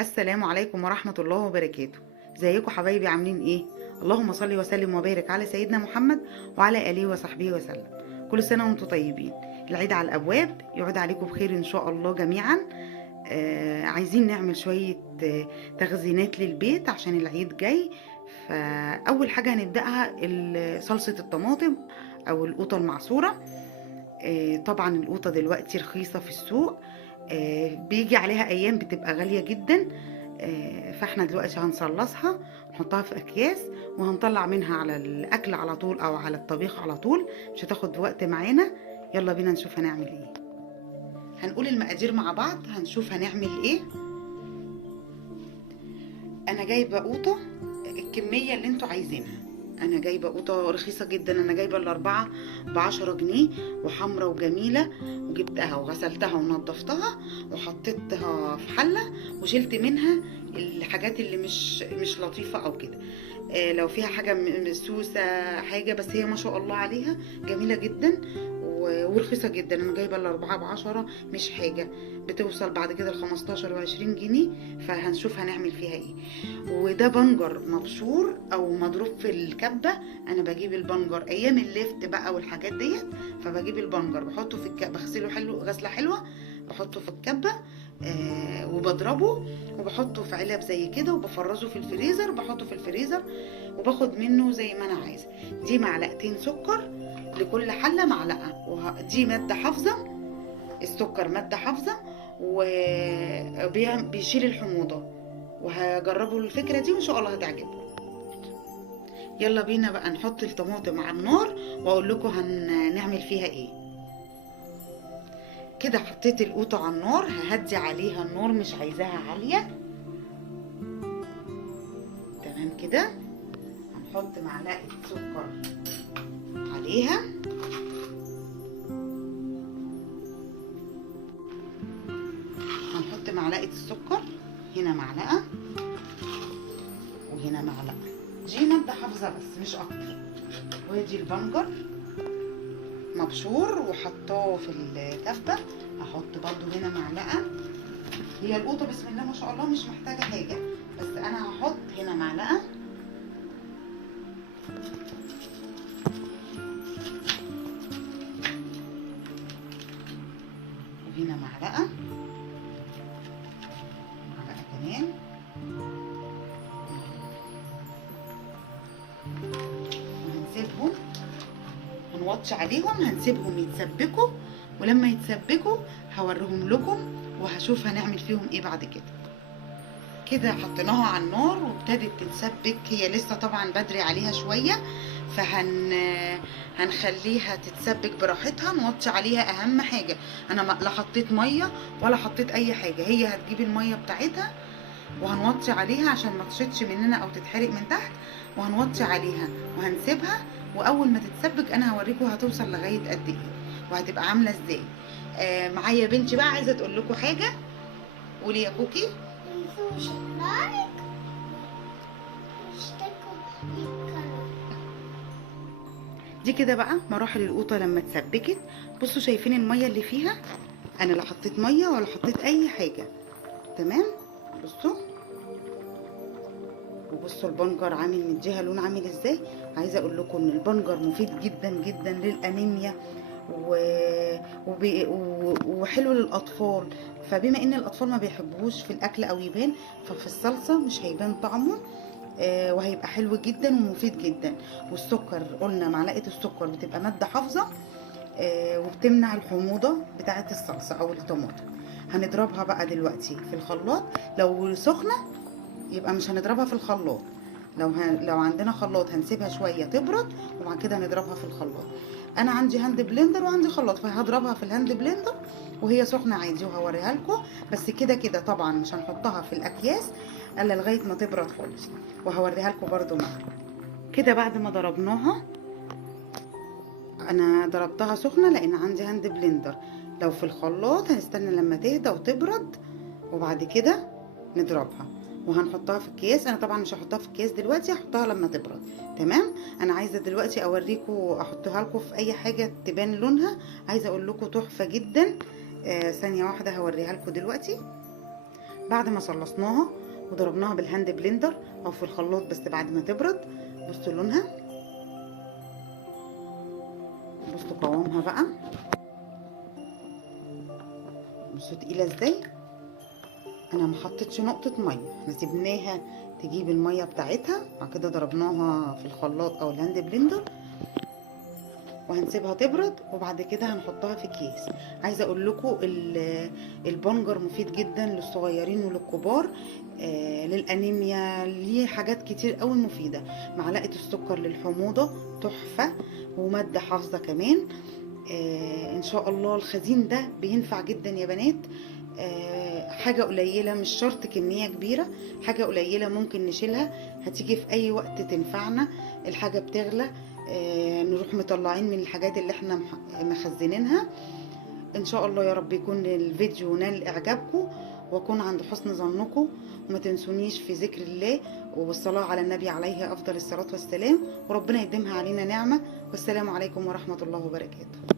السلام عليكم ورحمة الله وبركاته. ازيكم حبايبي عاملين ايه؟ اللهم صل وسلم وبارك على سيدنا محمد وعلى آله وصحبه وسلم. كل سنة وانتم طيبين. العيد على الأبواب، يعود عليكم بخير إن شاء الله جميعا. عايزين نعمل شوية تخزينات للبيت عشان العيد جاي. فأول حاجة هنبدأها صلصة الطماطم أو القوطة المعصورة. طبعا القوطة دلوقتي رخيصة في السوق. بيجي عليها أيام بتبقى غالية جدا. فاحنا دلوقتي هنصلصها ونحطها في أكياس وهنطلع منها على الأكل على طول أو على الطبيخ على طول، مش هتاخد وقت معانا. يلا بينا نشوف هنعمل ايه. هنقول المقادير مع بعض، هنشوف هنعمل ايه. انا جايبه قوطه الكميه اللي انتوا عايزينها. انا جايبه قوطه رخيصه جدا، انا جايبه الاربعه ب10 جنيه وحمرا وجميله، وجبتها وغسلتها ونضفتها وحطيتها في حله وشلت منها الحاجات اللي مش لطيفه او كده. لو فيها حاجه سوسه حاجه، بس هي ما شاء الله عليها جميله جدا ورخيصه جدا. انا جايبه الاربعه ب10، مش حاجه، بتوصل بعد كده ل15 و20 جنيه. فهنشوف هنعمل فيها ايه. وده بنجر مبشور او مضروب في الكبه. انا بجيب البنجر ايام اللفت بقى والحاجات ديت، فبجيب البنجر بحطه في الكبه، بغسله حلو غسله حلوه، بحطه في الكبه وبضربه وبحطه في علب زي كده وبفرزه في الفريزر، بحطه في الفريزر وباخد منه زي ما انا عايزه. دي معلقتين سكر لكل حله معلقه، ودي ماده حافظه، السكر ماده حافظه وبيشيل الحموضه. وهجربوا الفكره دي وان شاء الله هتعجبكم. يلا بينا بقى نحط الطماطم على النار واقول لكم هنعمل فيها ايه. كده حطيت القوطه على النار، ههدي عليها النار، مش عايزاها عاليه. تمام كده. هنحط معلقه سكر عليها، هنحط معلقه السكر، هنا معلقه وهنا معلقه، دي ماده حافظه بس مش اكتر. وادي البنجر مبشور وحطاه في الكبه، هحط برضو هنا معلقه. هي القوطه بسم الله ما شاء الله مش محتاجه حاجه، بس انا هحط هنا معلقه وهنا معلقه كمان، وهنسيبهم، هنوطي عليهم، هنسيبهم يتسبكوا، ولما يتسبكوا هوريهم لكم وهشوف هنعمل فيهم ايه بعد كده. كده حطيناها على النار وابتدت تتسبك. هي لسه طبعا بدري عليها شويه، هنخليها تتسبك براحتها، نوطي عليها. اهم حاجه انا لا حطيت ميه ولا حطيت اي حاجه، هي هتجيب الميه بتاعتها وهنوطي عليها عشان ما تشطش مننا او تتحرق من تحت. وهنوطي عليها وهنسيبها، واول ما تتسبك انا هوريكم هتوصل لغايه قد ايه وهتبقى عامله ازاي. معايا بنتي بقى عايزه تقول لكم حاجه. قولي يا كوكي. تنسوش اللايك واشتركوا في القناة. دي كده بقى مراحل القوطه لما اتسبكت. بصوا شايفين الميه اللي فيها، انا لا حطيت ميه ولا حطيت اي حاجه. تمام. بصوا، وبصوا البنجر عامل مديها لون عامل ازاي. عايزه اقول لكم ان البنجر مفيد جدا جدا للانيميا وحلو للاطفال. فبما ان الاطفال ما بيحبوش في الاكل او يبان، ففي الصلصه مش هيبان طعمه. وهيبقى حلو جدا ومفيد جدا. والسكر قلنا معلقه السكر بتبقى ماده حافظه، وبتمنع الحموضه بتاعه الصلصه او الطماطم. هنضربها بقى دلوقتي في الخلاط. لو سخنه يبقى مش هنضربها في الخلاط. لو عندنا خلاط هنسيبها شويه تبرد وبعد كده نضربها في الخلاط. انا عندي هاند بلندر وعندي خلاط، فهضربها في الهاند بلندر وهي سخنه عادي وهوريها لكم. بس كده كده طبعا مش هنحطها في الاكياس الا لغايه ما تبرد خالص، وهوريها لكم برده معاها. كده بعد ما ضربناها، انا ضربتها سخنه لان عندي هاند بلندر. لو في الخلاط هنستنى لما تهدى وتبرد وبعد كده نضربها وهنحطها في اكياس. انا طبعا مش هحطها في اكياس دلوقتي، هحطها لما تبرد. تمام. انا عايزه دلوقتي اوريكم، احطها لكم في اي حاجه تبان لونها. عايزه اقول لكم تحفه جدا. ثانيه واحده هوريها لكم دلوقتي. بعد ما صلصناها وضربناها بالهاند بلندر او في الخلاط بس بعد ما تبرد. بصوا لونها، بصوا قوامها بقى، بصوا تقيله ازاي. انا ما حطيتش نقطه ميه، احنا سيبناها تجيب الميه بتاعتها، بعد كده ضربناها في الخلاط او الهاند بلندر وهنسيبها تبرد وبعد كده هنحطها في اكياس. عايزه اقول لكم البنجر مفيد جدا للصغيرين وللكبار، للانيميا، ليه حاجات كتير قوي مفيده. معلقه السكر للحموضه تحفه وماده حافظه كمان. ان شاء الله الخزين ده بينفع جدا يا بنات. حاجة قليلة، مش شرط كمية كبيرة، حاجة قليلة ممكن نشيلها هتيجي في اي وقت تنفعنا. الحاجة بتغلى نروح مطلعين من الحاجات اللي احنا مخزنينها. ان شاء الله يا رب يكون الفيديو نال اعجابكم واكون عند حسن ظنكم، وما تنسونيش في ذكر الله والصلاة على النبي عليه افضل الصلاة والسلام، وربنا يديمها علينا نعمة. والسلام عليكم ورحمة الله وبركاته.